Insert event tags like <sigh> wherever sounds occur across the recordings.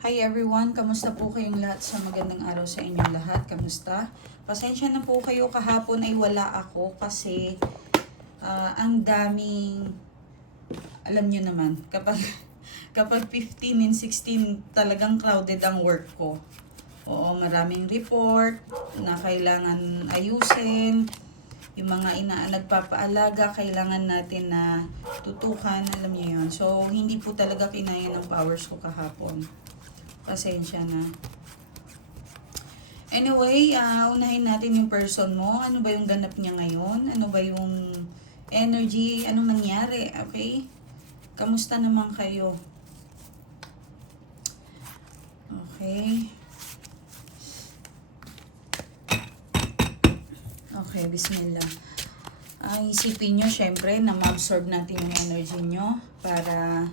Hi everyone, kamusta po kayong lahat sa magandang araw sa inyong lahat? Kamusta? Pasensya na po kayo kahapon ay wala ako kasi ah, ang daming alam nyo naman, kapag <laughs> kapag 15 and 16 talagang crowded ang work ko. Oo, maraming report na kailangan ayusin. Yung mga ina nagpapaalaga, kailangan natin na tutukan, alam niyo yun. So, hindi po talaga kinaya ng powers ko kahapon. Pasensya na. Anyway, ah, unahin natin yung person mo. Ano ba yung ganap niya ngayon? Ano ba yung energy? Anong nangyari? Okay? Kamusta naman kayo? Okay. Okay, bismillah. Ang isipin nyo, syempre, na ma-absorb natin yung energy nyo para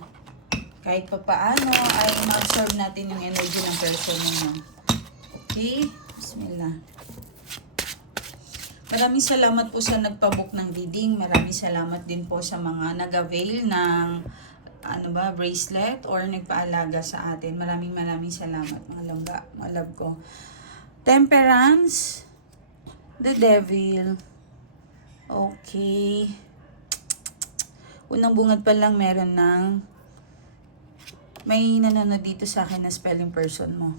kahit pa paano ay ma-absorb natin yung energy ng person ninyo. Okay? Bismillah. Maraming salamat po sa nagpabook ng reading. Maraming salamat din po sa mga nag-avail ng ano ba, bracelet or nagpaalaga sa atin. Maraming maraming salamat mga langga, mga love ko. Temperance, the devil. Okay. Unang bungad pa lang meron ng may nanonood dito sa akin na spelling person mo.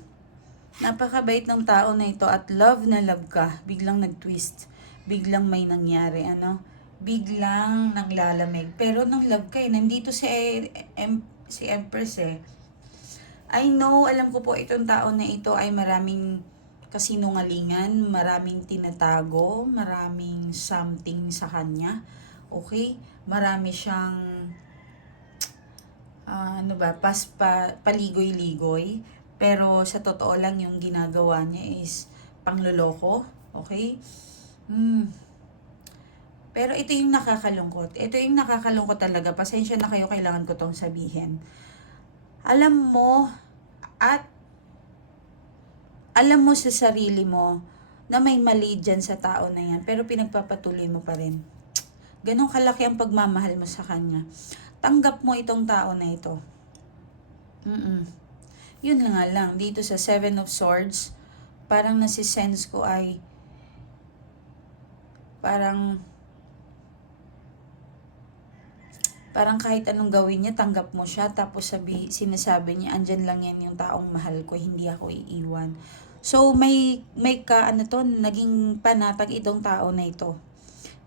Napakabait ng tao na ito at love na love ka. Biglang nag-twist. Biglang may nangyari, ano? Biglang naglalamig. Pero nang love ka eh. Nandito si, em, si Empress eh. I know, alam ko po itong tao na ito ay maraming kasinungalingan, maraming tinatago, maraming something sa kanya. Okay? Marami siyang ah, ano ba, pas pa, paligoy-ligoy. Pero sa totoo lang yung ginagawa niya is pangloloko. Okay? Hmm. Pero ito yung nakakalungkot. Ito yung nakakalungkot talaga. Pasensya na kayo, kailangan ko tong sabihin. Alam mo, at alam mo sa sarili mo na may mali dyan sa tao na yan, pero pinagpapatuloy mo pa rin. Ganon kalaki ang pagmamahal mo sa kanya. Tanggap mo itong tao na ito. Mm-mm. Yun lang nga lang. Dito sa Seven of Swords, parang nasisense ko ay parang parang kahit anong gawin niya, tanggap mo siya. Tapos sabi, sinasabi niya, andyan lang yan yung taong mahal ko, hindi ako iiwan. So, may, may ka, ano to, naging panatag itong tao na ito.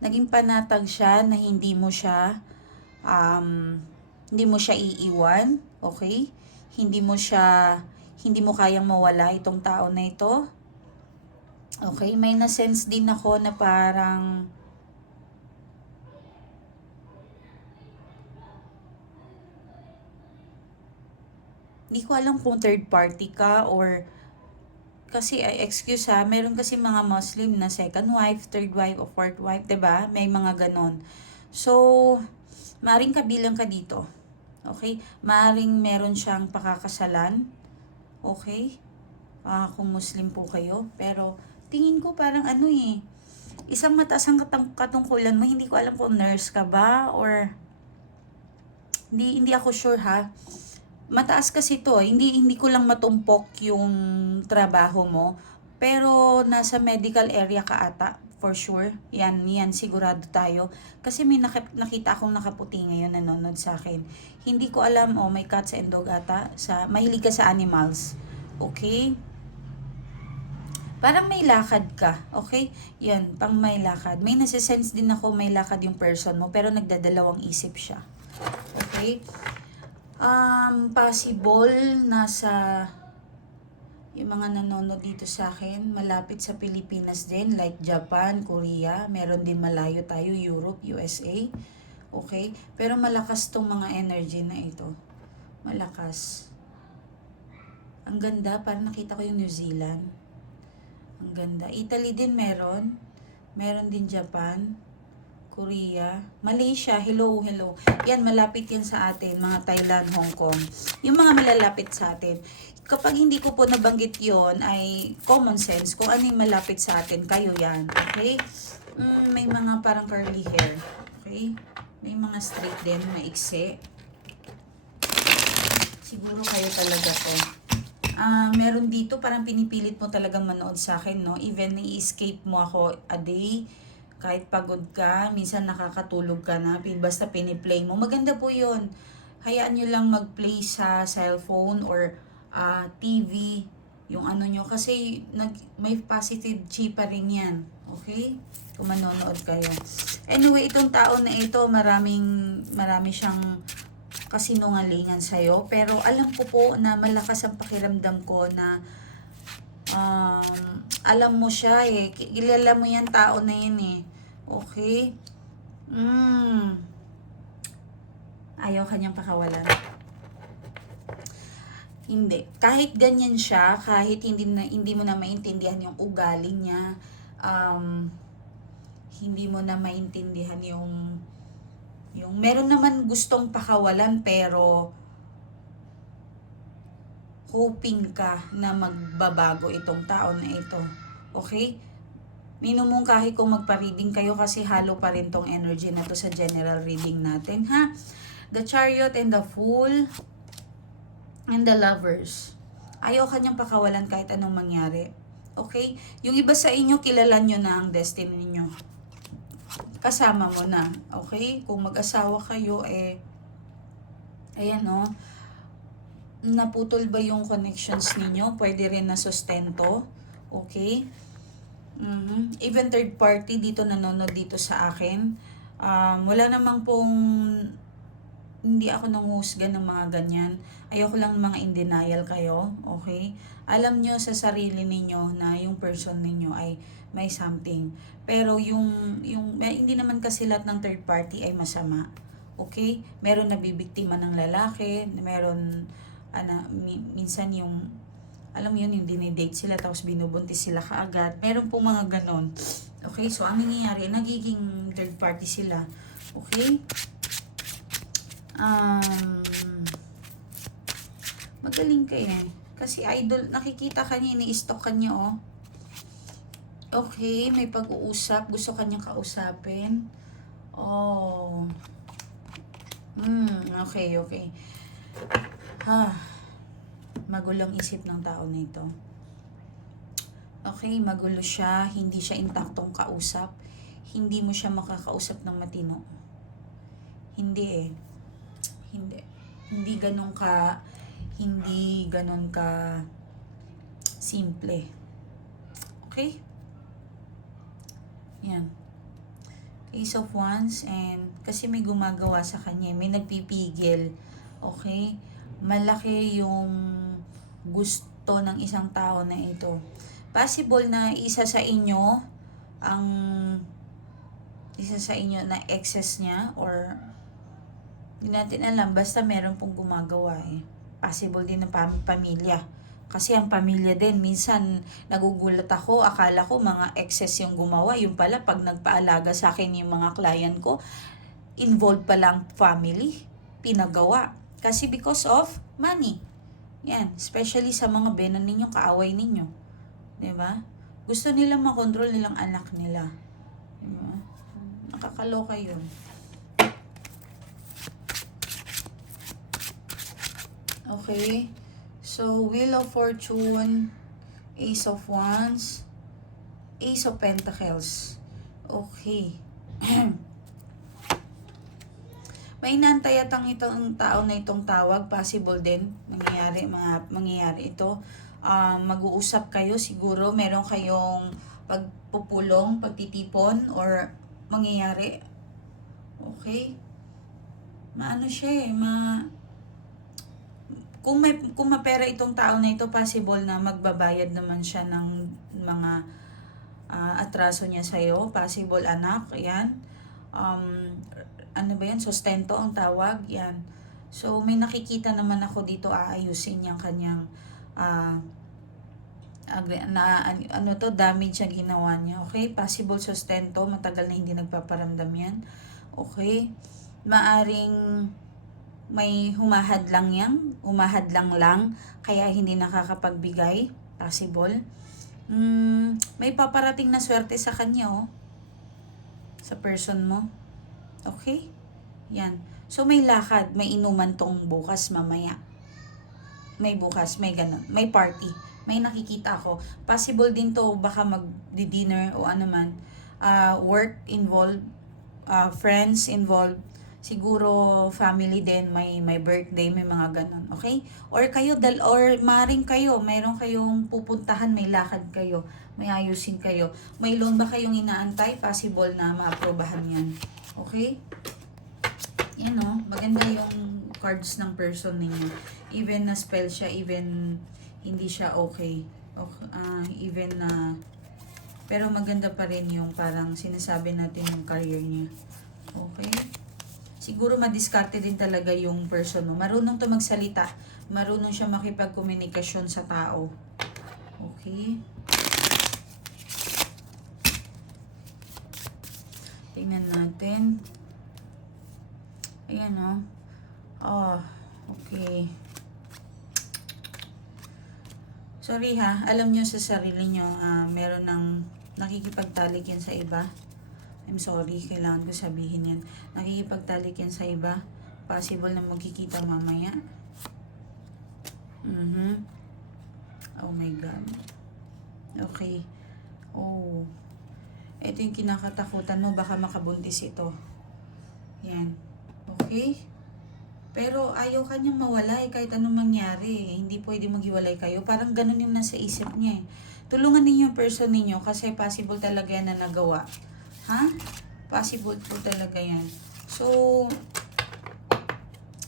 Naging panatag siya na hindi mo siya, um, hindi mo siya iiwan, okay? Hindi mo siya, hindi mo kayang mawala itong tao na ito. Okay, may na-sense din ako na parang, Hindi ko alam kung third party ka or kasi excuse ha, meron kasi mga Muslim na second wife, third wife o fourth wife, 'di ba? May mga ganon. So, maring kabilang ka dito. Okay? Maring meron siyang pakakasalan. Okay? Ah, kung Muslim po kayo, pero tingin ko parang ano eh, isang mataas ang katang- katungkulan mo, hindi ko alam kung nurse ka ba or hindi hindi ako sure ha mataas kasi to, hindi hindi ko lang matumpok yung trabaho mo, pero nasa medical area ka ata for sure. Yan, yan sigurado tayo. Kasi may nakip, nakita akong nakaputi ngayon nanonood sa akin. Hindi ko alam, oh, may cats and dog ata. Sa, mahilig ka sa animals. Okay? Parang may lakad ka, okay? Yan, pang may lakad. May nasisense din ako may lakad yung person mo, pero nagdadalawang isip siya. Okay? Um, possible nasa yung mga nanonood dito sa akin, malapit sa Pilipinas din, like Japan, Korea, meron din malayo tayo, Europe, USA. Okay? Pero malakas tong mga energy na ito. Malakas. Ang ganda, parang nakita ko yung New Zealand. Ang ganda. Italy din meron. Meron din Japan. Korea, Malaysia, hello, hello. Yan, malapit yan sa atin, mga Thailand, Hong Kong. Yung mga malalapit sa atin. Kapag hindi ko po nabanggit yon ay common sense. Kung ano yung malapit sa atin, kayo yan. Okay? Mm, may mga parang curly hair. Okay? May mga straight din, maiksi. Siguro kayo talaga to. Ah, meron dito parang pinipilit mo talagang manood sa akin, no? Even i-escape mo ako a day, kahit pagod ka, minsan nakakatulog ka na, basta piniplay mo. Maganda po yun. Hayaan nyo lang mag-play sa cellphone or ah, TV, yung ano nyo. Kasi nag, may positive chi pa rin yan. Okay? Kung manonood kayo. Anyway, itong tao na ito, maraming, marami siyang kasinungalingan sa'yo. Pero alam ko po na malakas ang pakiramdam ko na um, alam mo siya eh. Kilala mo yan tao na yan eh. Okay? Mm. Ayaw kanyang pakawalan. Hindi. Kahit ganyan siya, kahit hindi na hindi mo na maintindihan yung ugali niya, um, hindi mo na maintindihan yung yung meron naman gustong pakawalan pero hoping ka na magbabago itong tao na ito. Okay? Minumungkahi kung magpa-reading kayo kasi halo pa rin tong energy na to sa general reading natin, ha? The Chariot and the Fool and the Lovers. Ayaw kanyang pakawalan kahit anong mangyari. Okay? Yung iba sa inyo, kilala nyo na ang destiny ninyo. Kasama mo na. Okay? Kung mag-asawa kayo, eh, ayan no, naputol ba yung connections ninyo? Pwede rin na sustento. Okay? Mhm. Even third party dito nanonood dito sa akin. Um, wala namang pong hindi ako nanghusga ng mga ganyan. Ayoko lang mga in denial kayo, okay? Alam nyo sa sarili ninyo na yung person ninyo ay may something. Pero yung, yung may- hindi naman kasi lahat ng third party ay masama. Okay? Meron nabibiktima ng lalaki, meron ana, mi- minsan yung alam mo yun, yung dinidate sila tapos binubuntis sila kaagad. Meron pong mga ganon. Okay, so ang nangyayari, nagiging third party sila. Okay? Um, magaling ka eh. Kasi idol, nakikita ka niya, ini-stalk ka niya oh. Okay, may pag-uusap. Gusto ka niyang kausapin. Oh. Hmm, okay, okay. Ha. Magulong isip ng tao na ito. Okay, magulo siya. Hindi siya intaktong kausap. Hindi mo siya makakausap ng matino. Hindi eh. Hindi. Hindi ganun ka, hindi ganun ka simple. Okay? Yan. Ace of Wands and kasi may gumagawa sa kanya, may nagpipigil. Okay? Malaki yung gusto ng isang tao na ito. Possible na isa sa inyo ang isa sa inyo na excess niya or hindi natin alam, basta meron pong gumagawa eh. Possible din ng pam- pamilya. Kasi ang pamilya din, minsan nagugulat ako, akala ko mga excess yung gumawa. Yung pala, pag nagpaalaga sa akin yung mga client ko, involved pa lang family, pinagawa. Kasi because of money. Yan, especially sa mga benan ninyo, kaaway ninyo. ba? Gusto nilang makontrol nilang anak nila. 'Di ba? Nakakaloka yun. Okay. So, Wheel of Fortune, Ace of Wands, Ace of Pentacles. Okay. <clears throat> May nantayatang itong tao na itong tawag, possible din, mangyayari, mga, mangyayari ito. Um, mag-uusap kayo, siguro meron kayong pagpupulong, pagtitipon, or mangyayari. Okay? Maano siya eh, ma kung may kung mapera itong tao na ito possible na magbabayad naman siya ng mga ah, atraso niya sa iyo possible anak yan. Um ano ba yan? Sustento ang tawag yan. So may nakikita naman ako dito aayusin niyang kanyang agre- na an- ano to damage ang ginawa niya okay? Possible sustento matagal na hindi nagpaparamdam yan okay? Maaring may humahad lang yan, humahad lang lang, kaya hindi nakakapagbigay, possible. Mm, may paparating na swerte sa kanya, oh. Sa person mo. Okay? Yan. So, may lakad, may inuman tong bukas mamaya. may bukas, may ganun, may party. May nakikita ako. Possible din to baka mag-dinner o ano man. Ah, work involved, ah, friends involved, siguro family din, may may birthday, may mga ganun, okay? Or kayo dal or maring kayo, mayroon kayong pupuntahan, may lakad kayo, may ayusin kayo. May loan ba kayong inaantay? Possible na maaprobahan 'yan. Okay? Yan oh, maganda yung cards ng person ninyo. Even na spell siya, even hindi siya okay. okay ah, even na pero maganda pa rin yung parang sinasabi natin yung career niya. Okay? Siguro madiskarte din talaga yung person mo. Marunong to magsalita. Marunong siya makipagkomunikasyon sa tao. Okay? Tingnan natin. Ayan o. Oh. okay. Sorry ha, alam nyo sa sarili nyo, ah, meron ng nakikipagtalik yan sa iba. I'm sorry, kailangan ko sabihin yan. Nakikipagtalik yan sa iba. Possible na magkikita mamaya. Mhm. Oh my God. Okay. Oh. Ito yung kinakatakutan mo, baka makabuntis ito. Yan. Okay? Pero ayaw kanyang mawala eh, kahit anong mangyari. eh. Hindi pwede maghiwalay kayo. Parang ganun yung nasa isip niya eh. Tulungan ninyo yung person ninyo kasi possible talaga yan na nagawa. Ha? Possible po talaga yan. So,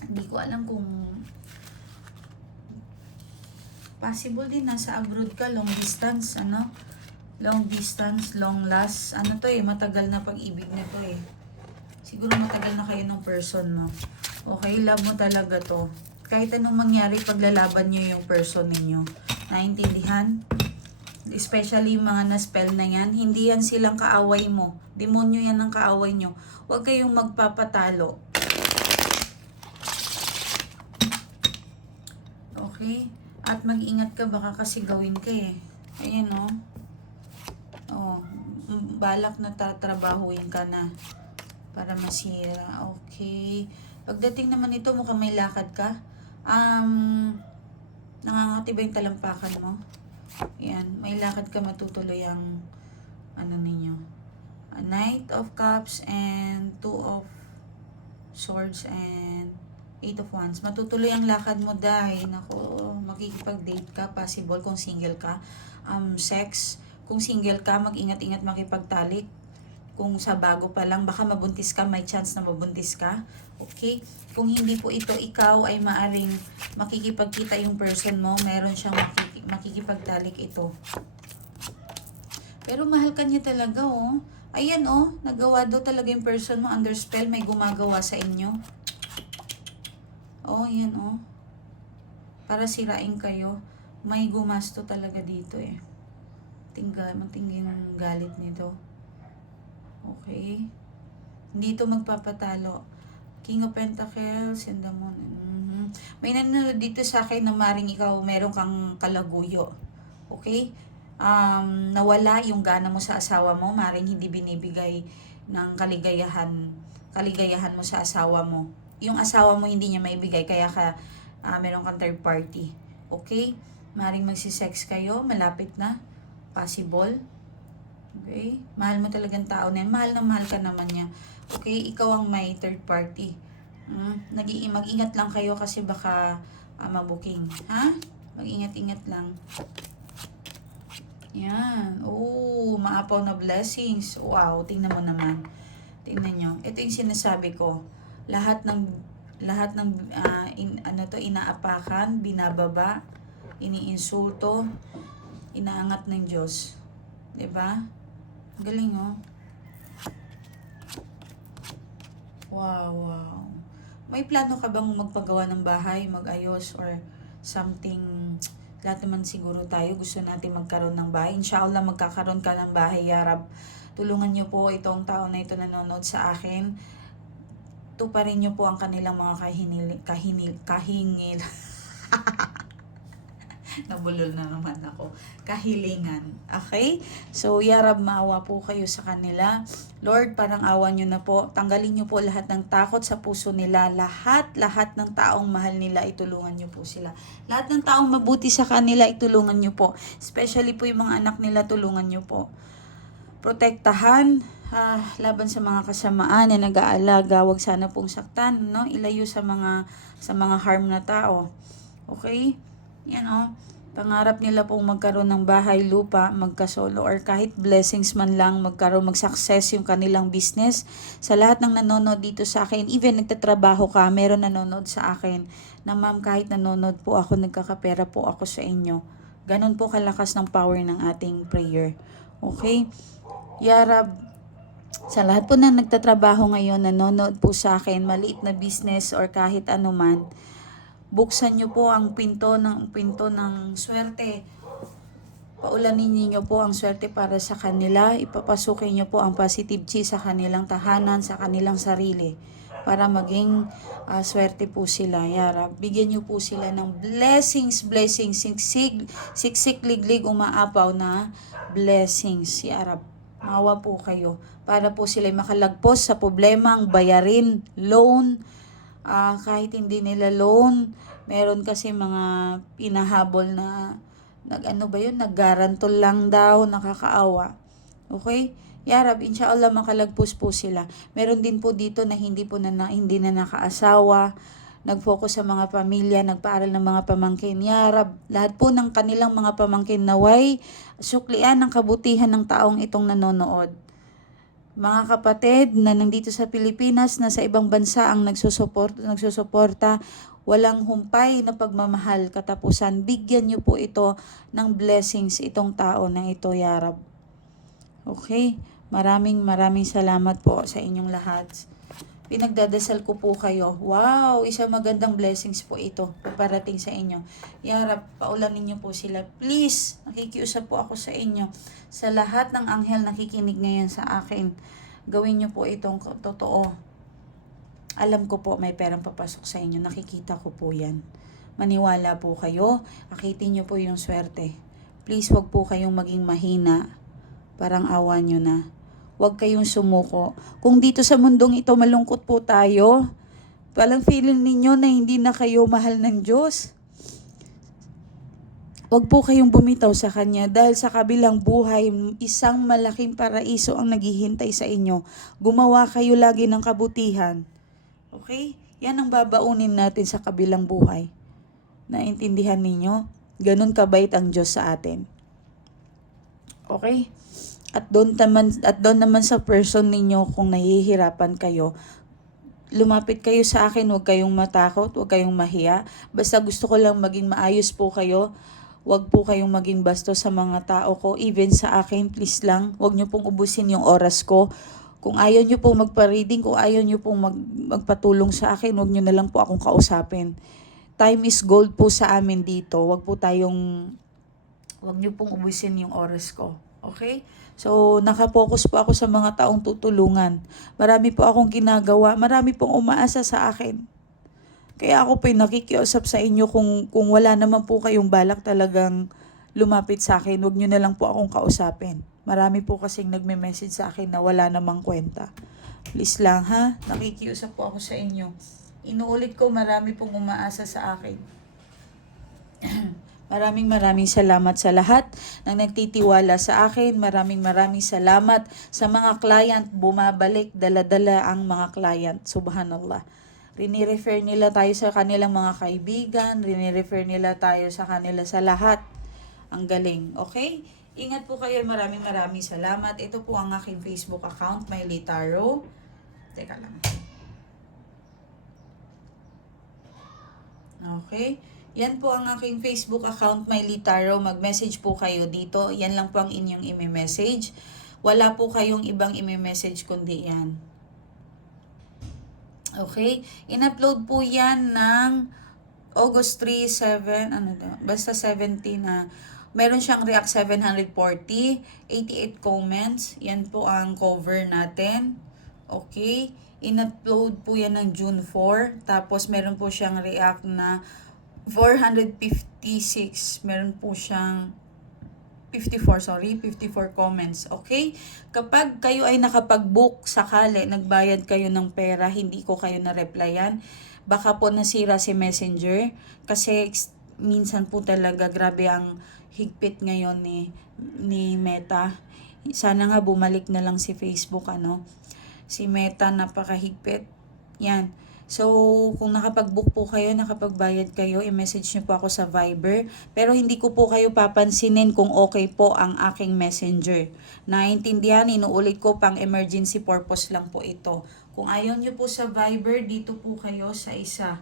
hindi ko alam kung possible din nasa abroad ka, long distance, ano? Long distance, long last. Ano to eh, matagal na pag-ibig na to eh. Siguro matagal na kayo ng person mo. Okay, love mo talaga to. Kahit anong mangyari, paglalaban nyo yung person ninyo. Naintindihan? Especially mga na-spell na yan, hindi yan silang kaaway mo. Demonyo yan ang kaaway nyo. Huwag kayong magpapatalo. Okay? At mag-ingat ka, baka kasi gawin ka eh. Ayan o. Oh. Oh, balak na tatrabahuin ka na para masira. Okay. Pagdating naman ito, mukhang may lakad ka. Um, nangangati ba yung talampakan mo? Yan, may lakad ka matutuloy ang ano ninyo. A Knight of Cups and Two of Swords and Eight of Wands. Matutuloy ang lakad mo dahil, nako, makikipag-date ka, possible kung single ka. Um, sex, kung single ka, mag-ingat-ingat makipagtalik. Kung sa bago pa lang, baka mabuntis ka, may chance na mabuntis ka. Okay? Kung hindi po ito ikaw ay maaring makikipagkita yung person mo, meron siyang makiki- makikipagtalik ito. Pero mahal ka niya talaga, oh. Ayan, oh. Nagawa daw talaga yung person mo under spell. May gumagawa sa inyo. Oh, yan, oh. Para sirain kayo. May gumasto talaga dito, eh. Tingga, matingin ang galit nito. Okay. Hindi ito magpapatalo. King of Pentacles and the Moon. Mhm. May nanonood dito sa akin na maring ikaw meron kang kalaguyo. Okay? Um, nawala yung gana mo sa asawa mo, maring hindi binibigay ng kaligayahan, kaligayahan mo sa asawa mo. Yung asawa mo hindi niya maibigay, kaya ka ah, meron kang third party. Okay? Maring magsisex kayo, malapit na. Possible. Okay? Mahal mo talagang tao na yan. Mahal na mahal ka naman niya. Okay? Ikaw ang may third party. Mm, nag mag-ingat lang kayo kasi baka ah, mabuking. Ha? Mag-ingat-ingat lang. Yan. Oh, maapaw na blessings. Wow, tingnan mo naman. Tingnan nyo. Ito yung sinasabi ko. Lahat ng lahat ng ah, in, ano to inaapakan, binababa, iniinsulto, inaangat ng Diyos. 'Di ba? Galing oh. Wow, wow. May plano ka bang magpagawa ng bahay, magayos, or something? Lahat naman siguro tayo gusto natin magkaroon ng bahay. Inshallah, magkakaroon ka ng bahay, Yarab. Tulungan niyo po itong tao na ito nanonood sa akin. Tuparin niyo po ang kanilang mga kahinil, kahinil, kahingil. <laughs> <laughs> Nabulol na naman ako. Kahilingan. Okay? So, yarab maawa po kayo sa kanila. Lord, parang awa nyo na po. Tanggalin nyo po lahat ng takot sa puso nila. Lahat, lahat ng taong mahal nila, itulungan nyo po sila. Lahat ng taong mabuti sa kanila, itulungan nyo po. Especially po yung mga anak nila, tulungan nyo po. Protektahan, ah, laban sa mga kasamaan na nag-aalaga, wag sana pong saktan, no? Ilayo sa mga sa mga harm na tao. Okay? Yan oh. Pangarap nila pong magkaroon ng bahay, lupa, magkasolo, or kahit blessings man lang, magkaroon, mag-success yung kanilang business. Sa lahat ng nanonood dito sa akin, even nagtatrabaho ka, meron nanonood sa akin, na ma'am, kahit nanonood po ako, nagkakapera po ako sa inyo. Ganon po kalakas ng power ng ating prayer. Okay? Yarab, sa lahat po na nagtatrabaho ngayon, nanonood po sa akin, maliit na business or kahit anuman, buksan nyo po ang pinto ng pinto ng swerte. Paulanin niyo po ang swerte para sa kanila. Ipapasukin niyo po ang positive chi sa kanilang tahanan, sa kanilang sarili. Para maging ah, swerte po sila. Yara, bigyan niyo po sila ng blessings, blessings, siksik, siksik, liglig, umaapaw na blessings. Yara, mawa po kayo. Para po sila makalagpos sa problemang bayarin, loan, ah kahit hindi nila loan, meron kasi mga pinahabol na nag ano ba yun, naggarantol lang daw, nakakaawa. Okay? Yarab, inshallah makalagpos po sila. Meron din po dito na hindi po na, na hindi na nakaasawa, nag-focus sa mga pamilya, nagpaaral ng mga pamangkin. Yarab, lahat po ng kanilang mga pamangkin naway, suklian ng kabutihan ng taong itong nanonood. Mga kapatid na nandito sa Pilipinas na sa ibang bansa ang nagsusuporta, nagsusuporta walang humpay na pagmamahal katapusan. Bigyan niyo po ito ng blessings itong tao na ito, Yarab. Okay? Maraming maraming salamat po sa inyong lahat. Pinagdadasal ko po kayo. Wow! Isang magandang blessings po ito paparating sa inyo. Yarap, paulanin niyo po sila. Please, nakikiusap po ako sa inyo. Sa lahat ng anghel nakikinig ngayon sa akin, gawin niyo po itong totoo. Alam ko po may perang papasok sa inyo. Nakikita ko po yan. Maniwala po kayo. Akitin niyo po yung swerte. Please, wag po kayong maging mahina. Parang awa niyo na. Huwag kayong sumuko. Kung dito sa mundong ito malungkot po tayo, palang feeling ninyo na hindi na kayo mahal ng Diyos. Huwag po kayong bumitaw sa Kanya dahil sa kabilang buhay, isang malaking paraiso ang naghihintay sa inyo. Gumawa kayo lagi ng kabutihan. Okay? Yan ang babaunin natin sa kabilang buhay. Naintindihan ninyo? Ganun kabait ang Diyos sa atin. Okay? At doon naman at doon naman sa person ninyo kung nahihirapan kayo, lumapit kayo sa akin, huwag kayong matakot, huwag kayong mahiya. Basta gusto ko lang maging maayos po kayo. Huwag po kayong maging basto sa mga tao ko. Even sa akin, please lang, huwag niyo pong ubusin yung oras ko. Kung ayaw niyo pong magpa-reading, kung ayaw niyo pong mag, magpatulong sa akin, huwag niyo na lang po akong kausapin. Time is gold po sa amin dito. Huwag po tayong, huwag niyo pong ubusin yung oras ko. Okay? So, nakapokus po ako sa mga taong tutulungan. Marami po akong ginagawa. Marami pong umaasa sa akin. Kaya ako po nakikiusap sa inyo kung, kung wala naman po kayong balak talagang lumapit sa akin, huwag nyo na lang po akong kausapin. Marami po kasing nagme-message sa akin na wala namang kwenta. Please lang ha, nakikiusap po ako sa inyo. Inuulit ko, marami pong umaasa sa akin. <clears throat> Maraming maraming salamat sa lahat ng nagtitiwala sa akin. Maraming maraming salamat sa mga client. Bumabalik, dala-dala ang mga client. Subhanallah. Rinirefer nila tayo sa kanilang mga kaibigan. Rinirefer nila tayo sa kanila sa lahat. Ang galing. Okay? Ingat po kayo. Maraming maraming salamat. Ito po ang aking Facebook account, Miley Taro. Teka lang. Okay? Yan po ang aking Facebook account, Miley Taro. Mag-message po kayo dito. Yan lang po ang inyong imi-message. Wala po kayong ibang imi-message kundi yan. Okay? In-upload po yan ng August 3, 7, ano to? Basta 17 na. meron siyang React 740, 88 comments. Yan po ang cover natin. Okay? In-upload po yan ng June 4. Tapos meron po siyang React na 456. Meron po siyang 54, sorry, 54 comments. Okay? Kapag kayo ay nakapag-book sakali, nagbayad kayo ng pera, hindi ko kayo na-replyan, baka po nasira si Messenger kasi minsan po talaga grabe ang higpit ngayon ni ni Meta. Sana nga bumalik na lang si Facebook ano. Si Meta napakahigpit. Yan. So, kung nakapag-book po kayo, nakapagbayad kayo, i-message niyo po ako sa Viber. Pero hindi ko po kayo papansinin kung okay po ang aking messenger. Naintindihan, inuulit ko, pang emergency purpose lang po ito. Kung ayaw niyo po sa Viber, dito po kayo sa isa.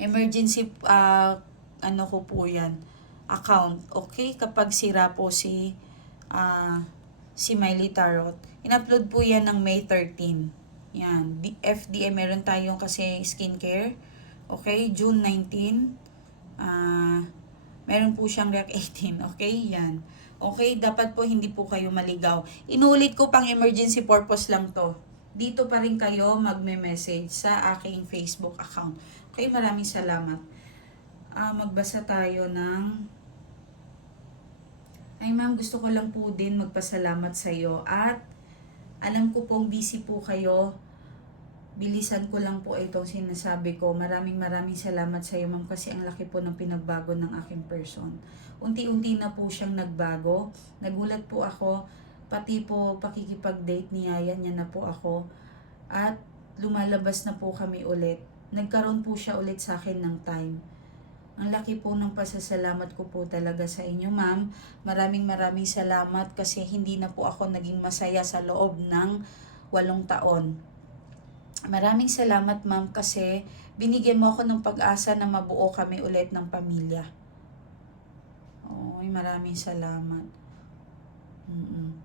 Emergency, ah, ano ko po yan, account. Okay? Kapag sira po si, ah, si Miley Tarot. In-upload po yan ng May 13. Yan. FDA, meron tayong kasi skincare. Okay? June 19. Ah, meron po siyang React <laughs> 18. Okay? Yan. Okay? Dapat po hindi po kayo maligaw. Inulit ko pang emergency purpose lang to. Dito pa rin kayo magme-message sa aking Facebook account. Okay? Maraming salamat. Ah, magbasa tayo ng ay ma'am, gusto ko lang po din magpasalamat sa iyo at alam ko pong busy po kayo. Bilisan ko lang po itong sinasabi ko. Maraming maraming salamat sa iyo ma'am kasi ang laki po ng pinagbago ng aking person. Unti-unti na po siyang nagbago. Nagulat po ako. Pati po pakikipag-date niyaya niya na po ako. At lumalabas na po kami ulit. Nagkaroon po siya ulit sa akin ng time. Ang laki po ng pasasalamat ko po talaga sa inyo, ma'am. Maraming maraming salamat kasi hindi na po ako naging masaya sa loob ng walong taon. Maraming salamat, ma'am, kasi binigyan mo ako ng pag-asa na mabuo kami ulit ng pamilya. Oy, maraming salamat. Mm-mm.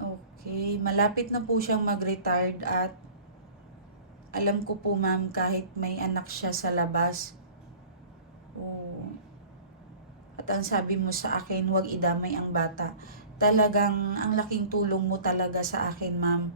Okay, malapit na po siyang mag-retired at alam ko po ma'am kahit may anak siya sa labas. Oo. At ang sabi mo sa akin, huwag idamay ang bata. Talagang ang laking tulong mo talaga sa akin ma'am.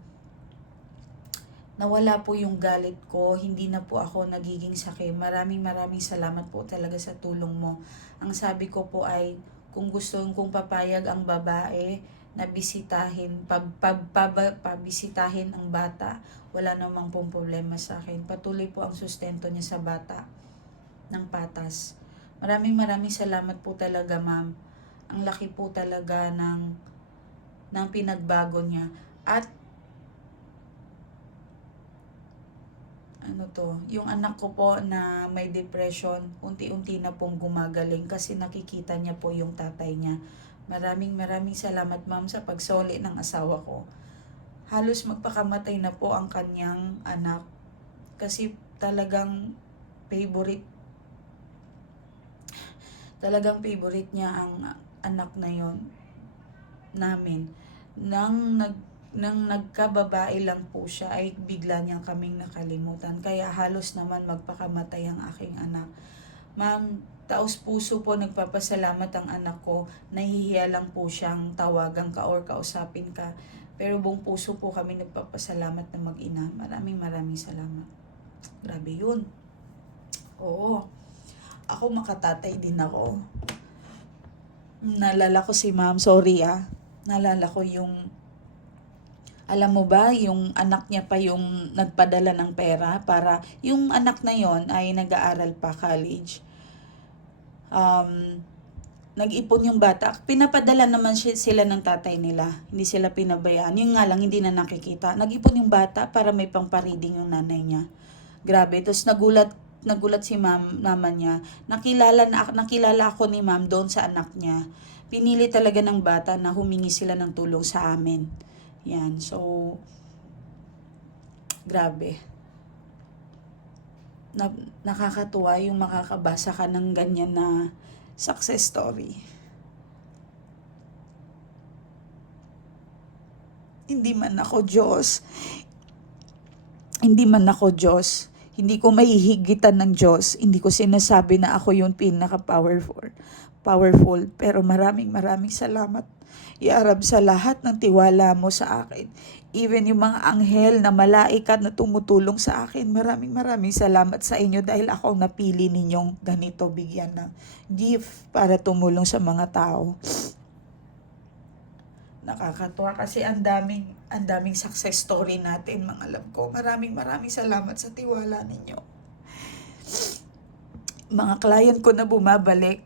Nawala po yung galit ko, hindi na po ako nagiging sakit. Maraming maraming salamat po talaga sa tulong mo. Ang sabi ko po ay kung gusto kong papayag ang babae na bisitahin, pab, pab, pab, pabisitahin ang bata, wala namang pong problema sa akin. Patuloy po ang sustento niya sa bata ng patas. Maraming maraming salamat po talaga, ma'am. Ang laki po talaga ng, ng pinagbago niya. At ano to, yung anak ko po na may depression, unti-unti na pong gumagaling kasi nakikita niya po yung tatay niya. Maraming maraming salamat ma'am sa pagsoli ng asawa ko. Halos magpakamatay na po ang kanyang anak kasi talagang favorite talagang favorite niya ang anak na yon namin. Nang nag nang nagkababae lang po siya ay bigla niyang kaming nakalimutan. Kaya halos naman magpakamatay ang aking anak. Ma'am, taos puso po nagpapasalamat ang anak ko. Nahihiya lang po siyang tawagan ka or kausapin ka. Pero buong puso po kami nagpapasalamat na mag-ina. Maraming maraming salamat. Grabe yun. Oo. Ako makatatay din ako. Nalala ko si ma'am. Sorry ah. Nalala ko yung alam mo ba, yung anak niya pa yung nagpadala ng pera para yung anak na yon ay nag-aaral pa college. Um, nag-ipon yung bata. Pinapadala naman sila ng tatay nila. Hindi sila pinabayaan. Yung nga lang, hindi na nakikita. Nag-ipon yung bata para may pang-pareading yung nanay niya. Grabe. Tapos nagulat nagulat si ma'am naman niya. Nakilala na nakilala ako ni ma'am doon sa anak niya. Pinili talaga ng bata na humingi sila ng tulong sa amin. Yan. So, grabe. Na, nakakatuwa yung makakabasa ka ng ganyan na success story. Hindi man ako Diyos. Hindi man ako Diyos. Hindi ko mahihigitan ng Diyos. Hindi ko sinasabi na ako yung pinaka-powerful. Powerful. Pero maraming maraming salamat. Iarab sa lahat ng tiwala mo sa akin. even yung mga anghel na malaikat na tumutulong sa akin. Maraming maraming salamat sa inyo dahil ako ang napili ninyong ganito bigyan ng gift para tumulong sa mga tao. Nakakatuwa kasi ang daming ang daming success story natin mga love ko. Maraming maraming salamat sa tiwala ninyo. Mga client ko na bumabalik,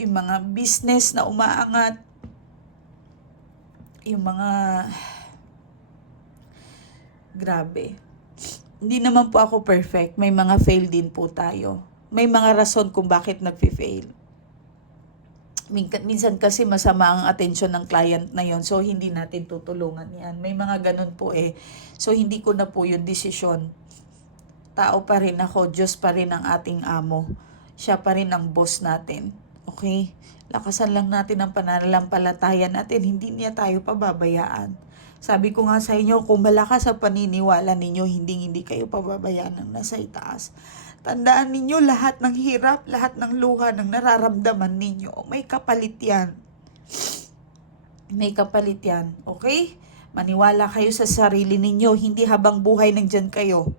yung mga business na umaangat, yung mga grabe. Hindi naman po ako perfect. May mga fail din po tayo. May mga rason kung bakit nagfi-fail. Min- Minsan kasi masama ang atensyon ng client na yon so hindi natin tutulungan yan. May mga ganun po eh. So hindi ko na po yung desisyon. Tao pa rin ako, Diyos pa rin ang ating amo. Siya pa rin ang boss natin. Okay? Lakasan lang natin ang pananampalataya natin. Hindi niya tayo pababayaan. Sabi ko nga sa inyo, kung malakas ang paniniwala ninyo, hindi hindi kayo pababayaan ng nasa itaas. Tandaan ninyo lahat ng hirap, lahat ng luha ng nararamdaman ninyo. May kapalit yan. May kapalit yan. Okay? Maniwala kayo sa sarili ninyo. Hindi habang buhay nandyan kayo.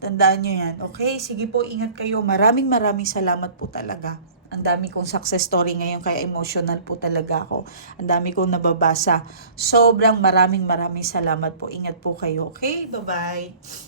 Tandaan nyo yan. Okay? Sige po, ingat kayo. Maraming maraming salamat po talaga. Ang dami kong success story ngayon kaya emotional po talaga ako. Ang dami kong nababasa. Sobrang maraming maraming salamat po. Ingat po kayo. Okay? Bye-bye.